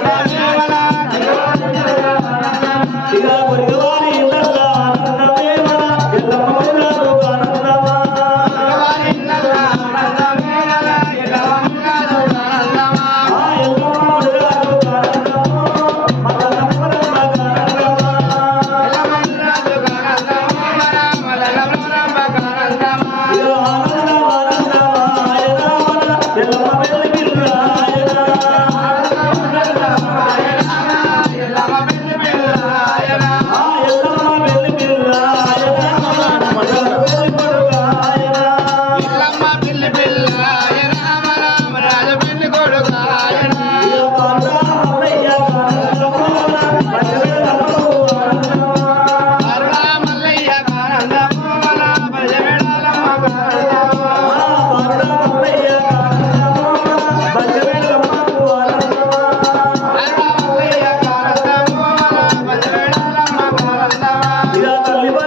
Thank you.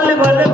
बल बल